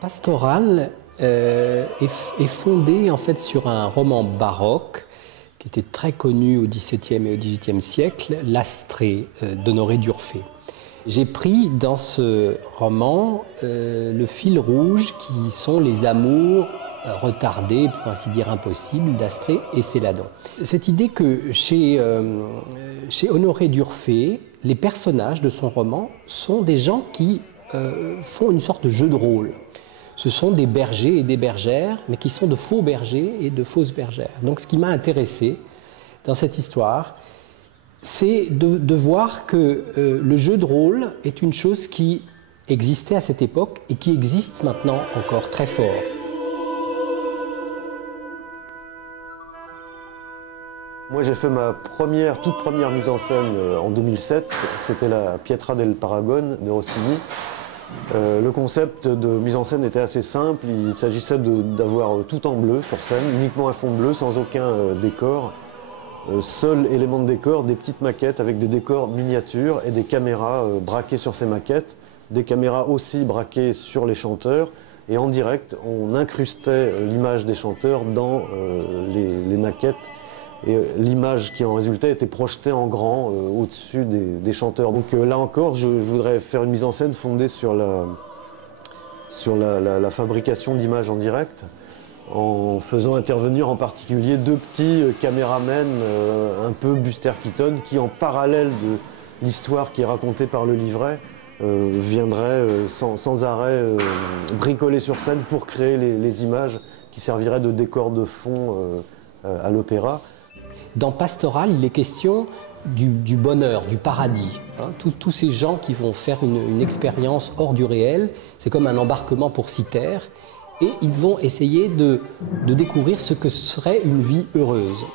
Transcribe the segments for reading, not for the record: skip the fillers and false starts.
Pastoral est fondé en fait sur un roman baroque qui était très connu au XVIIe et au XVIIIe siècle, L'Astrée d'Honoré d'Urfé. J'ai pris dans ce roman le fil rouge qui sont les amours retardés, pour ainsi dire impossibles, d'Astrée et Céladon. Cette idée que chez Honoré d'Urfé, les personnages de son roman sont des gens qui font une sorte de jeu de rôle. Ce sont des bergers et des bergères, mais qui sont de faux bergers et de fausses bergères. Donc ce qui m'a intéressé dans cette histoire, c'est de voir que le jeu de rôle est une chose qui existait à cette époque et qui existe maintenant encore très fort. Moi, j'ai fait ma toute première mise en scène en 2007. C'était la Pietra del Paragone de Rossini. Le concept de mise en scène était assez simple. Il s'agissait d'avoir tout en bleu sur scène, uniquement un fond bleu, sans aucun décor. Seul élément de décor, des petites maquettes avec des décors miniatures et des caméras braquées sur ces maquettes. Des caméras aussi braquées sur les chanteurs. Et en direct, on incrustait l'image des chanteurs dans les maquettes. Et l'image qui en résultait était projetée en grand au-dessus des chanteurs. Donc là encore, je voudrais faire une mise en scène fondée sur la fabrication d'images en direct, en faisant intervenir en particulier deux petits caméramens un peu Buster Keaton qui, en parallèle de l'histoire qui est racontée par le livret, viendraient sans arrêt bricoler sur scène pour créer les images qui serviraient de décor de fond à l'opéra. Dans Pastoral, il est question du bonheur, du paradis. Hein. Tous ces gens qui vont faire une expérience hors du réel, c'est comme un embarquement pour Cythère, et ils vont essayer de découvrir ce que serait une vie heureuse.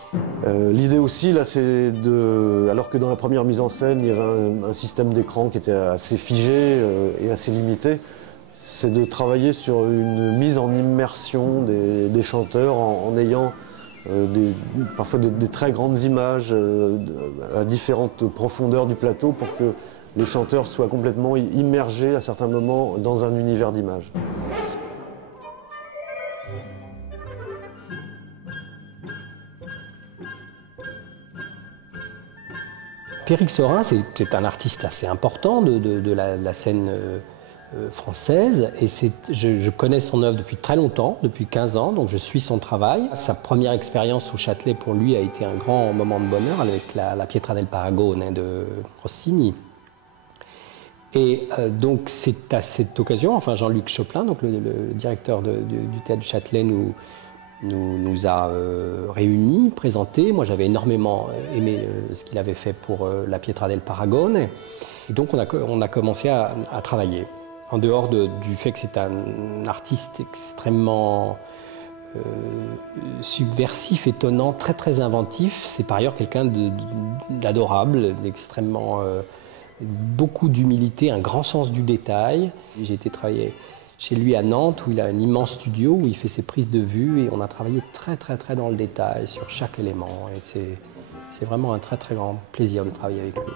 L'idée aussi, là, c'est alors que dans la première mise en scène, il y avait un système d'écran qui était assez figé et assez limité, c'est de travailler sur une mise en immersion des chanteurs en ayant parfois des très grandes images à différentes profondeurs du plateau pour que les chanteurs soient complètement immergés à certains moments dans un univers d'images. Pierrick Saurin, c'est un artiste assez important de la scène française, et je connais son œuvre depuis très longtemps, depuis 15 ans, donc je suis son travail. Sa première expérience au Châtelet pour lui a été un grand moment de bonheur avec la Pietra del Paragone de Rossini. Et donc c'est à cette occasion, enfin Jean-Luc Choplin, donc le directeur du théâtre du Châtelet, nous a réunis, présentés. Moi j'avais énormément aimé ce qu'il avait fait pour la Pietra del Paragone, et donc on a commencé à travailler. En dehors du fait que c'est un artiste extrêmement subversif, étonnant, très très inventif, c'est par ailleurs quelqu'un d'adorable, d'extrêmement beaucoup d'humilité, un grand sens du détail. J'ai été travailler chez lui à Nantes où il a un immense studio où il fait ses prises de vue et on a travaillé très très très dans le détail sur chaque élément, et c'est vraiment un très très grand plaisir de travailler avec lui.